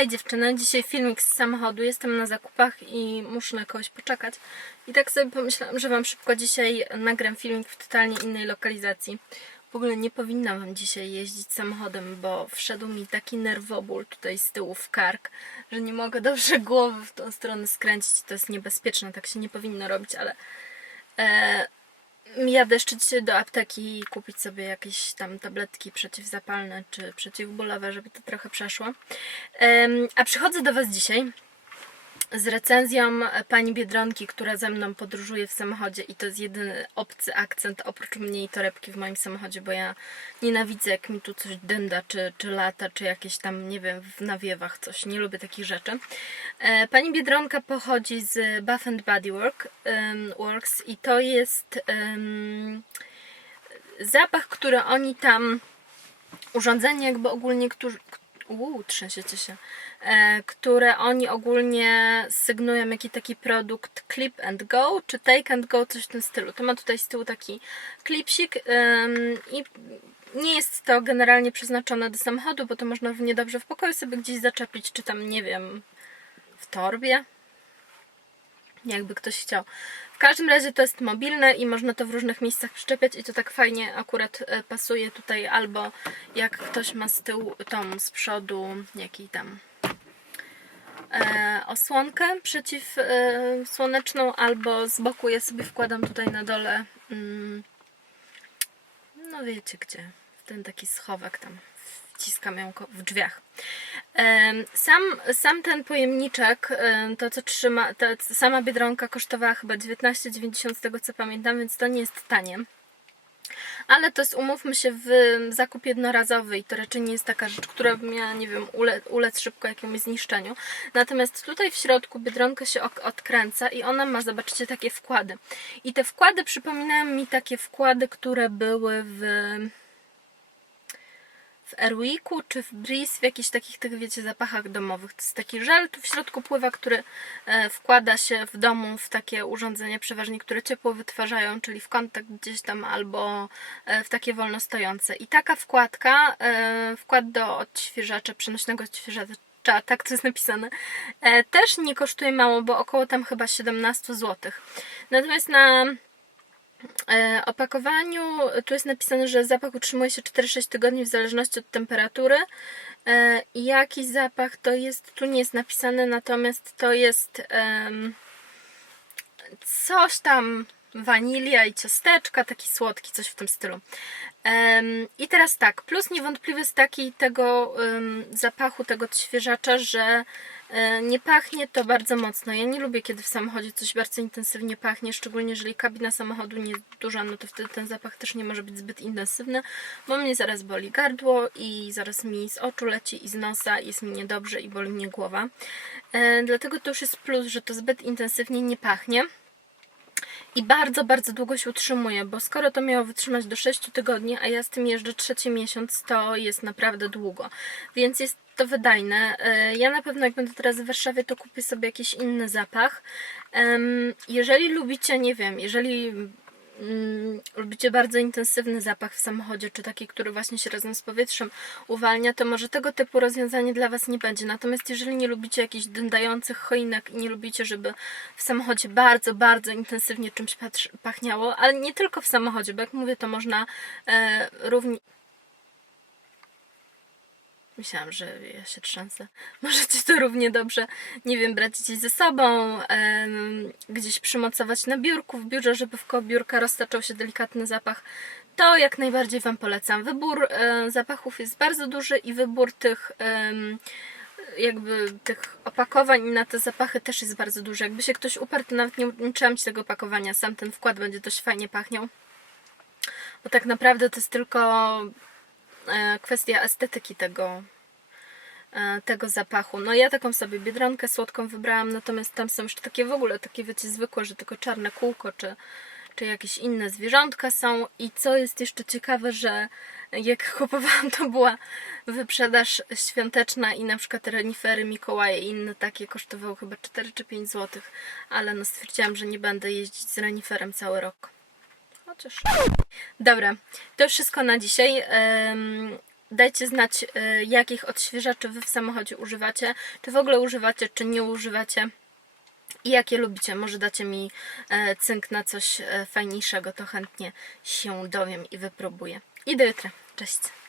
Hej dziewczyny, dzisiaj filmik z samochodu. Jestem na zakupach i muszę na kogoś poczekać. I tak sobie pomyślałam, że Wam szybko dzisiaj nagram filmik w totalnie innej lokalizacji. W ogóle nie powinnam Wam dzisiaj jeździć samochodem, bo wszedł mi taki nerwoból tutaj z tyłu w kark, że nie mogę dobrze głowy w tą stronę skręcić. To jest niebezpieczne, tak się nie powinno robić, ale e, Jadę dzisiaj do apteki kupić sobie jakieś tam tabletki przeciwzapalne czy przeciwbólowe, żeby to trochę przeszło. A przychodzę do Was dzisiaj z recenzją pani Biedronki, która ze mną podróżuje w samochodzie i to jest jedyny obcy akcent oprócz mnie i torebki w moim samochodzie, bo ja nienawidzę jak mi tu coś dynda, czy, czy lata, czy jakieś tam, nie wiem, w nawiewach coś. Nie lubię takich rzeczy. E, Pani Biedronka pochodzi z Bath and Body Work, em, Works i to jest em, zapach, który oni tam urządzenie jakby ogólnie, którzy Uuu, trzęsiecie się. E, które oni ogólnie sygnują jaki taki produkt clip and go, czy take and go, coś w tym stylu. To ma tutaj z tyłu taki klipsik i nie jest to generalnie przeznaczone do samochodu, bo to można równie dobrze w pokoju sobie gdzieś zaczepić, czy tam, nie wiem, w torbie jakby ktoś chciał. W każdym razie to jest mobilne i można to w różnych miejscach przyczepiać i to tak fajnie akurat e, pasuje tutaj albo jak ktoś ma z tyłu tą z przodu jaki tam osłonkę przeciwsłoneczną albo z boku ja sobie wkładam tutaj na dole mm, no wiecie gdzie w ten taki schowek tam wciskam ją w drzwiach Em, Sam, sam ten pojemniczek, em, to co trzyma, ta sama biedronka kosztowała chyba 19,90 z tego co pamiętam, więc to nie jest tanie. Ale to jest, umówmy się, w zakup jednorazowy i to raczej nie jest taka rzecz, która miała, nie wiem, ule, ulec szybko jakiemuś zniszczeniu. Natomiast tutaj w środku biedronka się odkręca i ona ma, zobaczcie, takie wkłady. I te wkłady przypominają mi takie wkłady, które były w w Airwicku czy w Breeze, w jakichś takich tych, wiecie, zapachach domowych. To jest taki żel, tu w środku pływa, który e, wkłada się w domu w takie urządzenia przeważnie, które ciepło wytwarzają, czyli w kontakt gdzieś tam albo e, w takie wolno stojące. I taka wkładka, e, wkład do odświeżacza, przenośnego odświeżacza, tak to jest napisane, też nie kosztuje mało, bo około tam chyba 17 zł. Natomiast na opakowaniu tu jest napisane, że zapach utrzymuje się 4-6 tygodni w zależności od temperatury. E, jaki zapach to jest, tu nie jest napisane, natomiast to jest em, coś tam wanilia i ciasteczka, taki słodki, coś w tym stylu. Em, I teraz tak, plus niewątpliwy jest taki tego em, zapachu, tego odświeżacza, że e, nie pachnie to bardzo mocno. Ja nie lubię, kiedy w samochodzie coś bardzo intensywnie pachnie, szczególnie jeżeli kabina samochodu nie duża, no to wtedy ten zapach też nie może być zbyt intensywny, bo mnie zaraz boli gardło i zaraz mi z oczu leci i z nosa, jest mi niedobrze i boli mnie głowa. E, Dlatego to już jest plus, że to zbyt intensywnie nie pachnie. I bardzo, bardzo długo się utrzymuje, bo skoro to miało wytrzymać do 6 tygodni, a ja z tym jeżdżę trzeci miesiąc, to jest naprawdę długo. Więc jest to wydajne. E, Ja na pewno jak będę teraz w Warszawie, to kupię sobie jakiś inny zapach. Jeżeli lubicie, nie wiem, jeżeli mm, lubicie bardzo intensywny zapach w samochodzie, czy taki, który właśnie się razem z powietrzem uwalnia, to może tego typu rozwiązanie dla Was nie będzie. Natomiast jeżeli nie lubicie jakichś dędających choinek i nie lubicie, żeby w samochodzie bardzo, bardzo intensywnie czymś pachniało, ale nie tylko w samochodzie, bo jak mówię, to można e, równie... Myślałam, że ja się trzęsę. Możecie to równie dobrze, nie wiem, brać gdzieś ze sobą, gdzieś przymocować na biurku, w biurze, żeby w koło biurka roztaczał się delikatny zapach. To jak najbardziej Wam polecam. Wybór zapachów jest bardzo duży i wybór tych jakby tych opakowań na te zapachy też jest bardzo duży. Jakby się ktoś uparł, to nawet nie, nie trzeba mieć tego opakowania. Sam ten wkład będzie dość fajnie pachniał. Bo tak naprawdę to jest tylko kwestia estetyki tego, e, tego zapachu. No ja taką sobie biedronkę słodką wybrałam, natomiast tam są jeszcze takie w ogóle, takie wiecie, zwykłe, że tylko czarne kółko, czy, czy jakieś inne zwierzątka są. I co jest jeszcze ciekawe, że jak kupowałam, to była wyprzedaż świąteczna i na przykład renifery Mikołaje i inne takie kosztowały chyba 4 czy 5 zł, ale no stwierdziłam, że nie będę jeździć z reniferem cały rok. Chociaż. Dobra, to już wszystko na dzisiaj. Em, dajcie znać, e, jakich odświeżaczy Wy w samochodzie używacie, czy w ogóle używacie, czy nie używacie i jakie lubicie. Może dacie mi e, cynk na coś e, fajniejszego, to chętnie się dowiem i wypróbuję. I do jutra. Cześć!